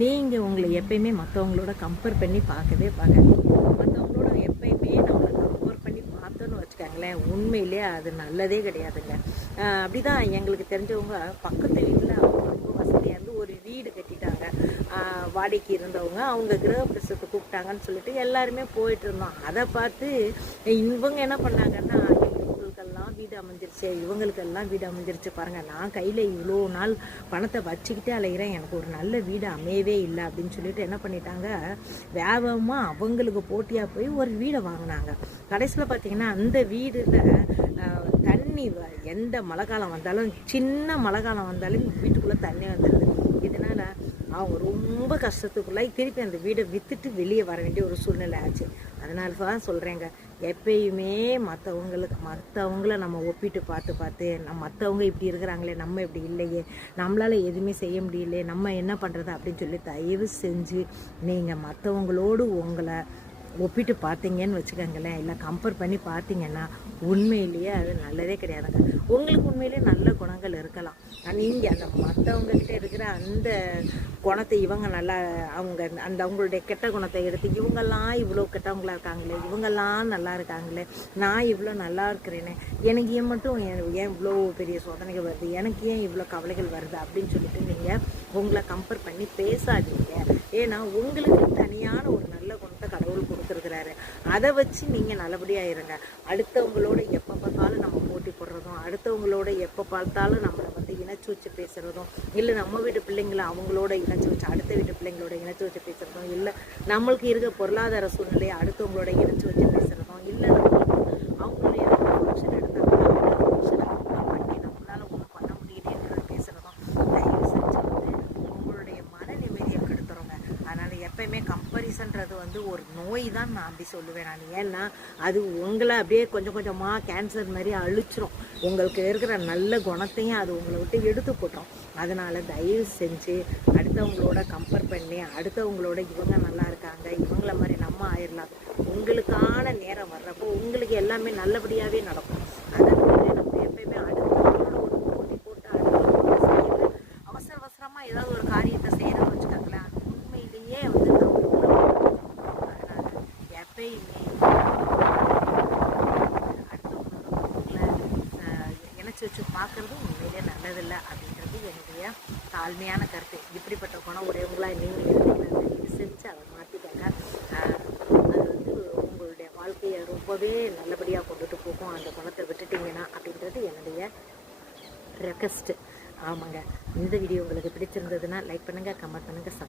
நீங்கள் உங்களை எப்பயுமே மற்றவங்களோட கம்பேர் பண்ணி பார்க்கவே பார்க்காதீங்க. மற்றவங்களோட எப்பயுமே நம்மளை கம்பேர் பண்ணி பார்த்தோன்னு வச்சுக்காங்களேன், உண்மையிலே அது நல்லதே கிடையாதுங்க. அப்படி தான் எங்களுக்கு தெரிஞ்சவங்க பக்கத்து வீட்டில் அவங்க ரொம்ப வசதியாக இருந்து ஒரு வீடு கட்டிட்டாங்க. வாடகைக்கு இருந்தவங்க அவங்க கிரகப்பிரசத்தை கூப்பிட்டாங்கன்னு சொல்லிட்டு எல்லாருமே போயிட்டு இருந்தோம். அதை பார்த்து இவங்க என்ன பண்ணாங்கன்னா, இவங்களுக்கெல்லாம் வீடு அமைஞ்சிருச்சு, இவங்களுக்கெல்லாம் வீடு அமைஞ்சிருச்சு பாருங்கள், நான் கையில் இவ்வளோ நாள் பணத்தை வச்சுக்கிட்டே அலைகிறேன், எனக்கு ஒரு நல்ல வீடு அமையவே இல்லை அப்படின்னு சொல்லிட்டு என்ன பண்ணிட்டாங்க, வேகமாக அவங்களுக்கு போட்டியாக போய் ஒரு வீடை வாங்கினாங்க. கடைசியில் பார்த்தீங்கன்னா அந்த வீடில் தண்ணி எந்த மழை காலம் வந்தாலும், சின்ன மழை காலம் வந்தாலும் வீட்டுக்குள்ளே தண்ணி வந்துடுது. இதனால் அவங்க ரொம்ப கஷ்டத்துக்குள்ளாய் திருப்பி அந்த வீடை விற்றுட்டு வெளியே வர வேண்டிய ஒரு சூழ்நிலை ஆச்சு. அதனால தான் சொல்கிறேங்க, எப்பயுமே மற்றவங்கள நம்ம ஒப்பிட்டு பார்த்து மற்றவங்க இப்படி இருக்கிறாங்களே, நம்ம இப்படி இல்லையே, நம்மளால் எதுவுமே செய்ய முடியலையே, நம்ம என்ன பண்ணுறது அப்படின்னு சொல்லி தயவு செஞ்சு நீங்கள் மற்றவங்களோடு உங்களை ஒப்பிட்டு பார்த்தீங்கன்னு வச்சுக்கோங்களேன், இல்லை கம்பேர் பண்ணி பார்த்தீங்கன்னா உண்மையிலேயே அது நல்லதே கிடையாதுங்க. உங்களுக்கு உண்மையிலேயே நல்ல குணங்கள் இருக்கலாம், நீங்கள் அந்த மற்றவங்கக்கிட்ட இருக்கிற அந்த குணத்தை இவங்க நல்லா அவங்களுடைய கெட்ட குணத்தை எடுத்து இவங்கெல்லாம் இவ்வளோ கெட்டவங்களா இருக்காங்களே, இவங்கெல்லாம் நல்லா இருக்காங்களே, நான் இவ்வளோ நல்லா இருக்கிறேனே, எனக்கு ஏன் மட்டும் ஏன் இவ்வளோ பெரிய சோதனைகள் வருது, எனக்கு ஏன் இவ்வளோ கவலைகள் வருது அப்படின்னு சொல்லிட்டு நீங்கள் உங்களை கம்பேர் பண்ணி பேசாதீங்க. ஏன்னா உங்களுக்கு தனியான ஒரு நல்ல குணத்தை கடவுள் கொடுத்துருக்குறாரு. அதை வச்சு நீங்கள் நல்லபடியாக இருங்க. அடுத்தவங்களோட எப்போ பார்த்தாலும் நம்ம போட்டி போடுறதும், அடுத்தவங்களோட எப்போ பார்த்தாலும் நம்மளை வந்து இணைச்சி வச்சு பேசுகிறதும், இல்லை நம்ம வீட்டு பிள்ளைங்களை அவங்களோட இணைச்சி வச்சு அடுத்த வீட்டு பிள்ளைங்களோட இணைச்சி வச்சு பேசுகிறதும், இல்லை நம்மளுக்கு இருக்க பொருளாதார சூழ்நிலையை அடுத்தவங்களோட இணைச்சி வச்சு பேசுகிறதும், இல்லை அவங்களுடைய ஃபங்க்ஷன் எடுத்தாங்கன்னா பண்ணி நம்மளால் ஒன்றும் பண்ண முடியலன்றது பேசுகிறதும், தயவு செஞ்சு வந்து உங்களுடைய மன நிம்மதியை கெடுத்துறோங்க. அதனால் எப்பயுமே கம்பரிசன்றது வந்து ஒரு நோய் தான் நான் அப்படி சொல்லுவேன் நான். ஏன்னா அது உங்களை அப்படியே கொஞ்சம் கொஞ்சமாக கேன்சர் மாதிரி அழிச்சிரும். உங்களுக்கு இருக்கிற நல்ல குணத்தையும் அது உங்களை விட்டு எடுத்து போட்டுரும். அதனால் தயவு செஞ்சு அடுத்தவங்களோட கம்பேர் பண்ணி அடுத்தவங்களோட இவங்க நல்லா இருக்காங்க, இவங்கள மாதிரி நம்ம ஆயிடலாம், உங்களுக்கான நேரம் வர்றப்போ உங்களுக்கு எல்லாமே நல்லபடியாகவே நடக்கும். அதனால நம்ம எப்பயுமே அடுத்தவங்களோட ஒரு போட்டி போட்டு அடுத்தவங்களோட செய்யறது அவசர அவசரமாக ஏதாவது ஒரு காரியத்தை செய்யறோம்னு வச்சுக்காங்களேன், அது உண்மையிலேயே வந்து அதனால் எப்பயுமே இணைச்சி வச்சு பார்க்குறது உண்மையிலே நல்லதில்லை அப்படின்றது என்னுடைய தாழ்மையான கருத்து. இப்படிப்பட்ட குணம் உடையவங்களா நீங்கள் இருந்தீங்கன்னா செஞ்சு அதை மாற்றிக்கங்க. அது வந்து உங்களுடைய வாழ்க்கையை ரொம்பவே நல்லபடியாக கொண்டுட்டு போகும் அந்த குணத்தை விட்டுட்டிங்கன்னா அப்படின்றது என்னுடைய ரெக்வெஸ்ட்டு. ஆமாங்க, இந்த வீடியோ உங்களுக்கு பிடிச்சிருந்ததுன்னா லைக் பண்ணுங்கள், கமெண்ட் பண்ணுங்கள்.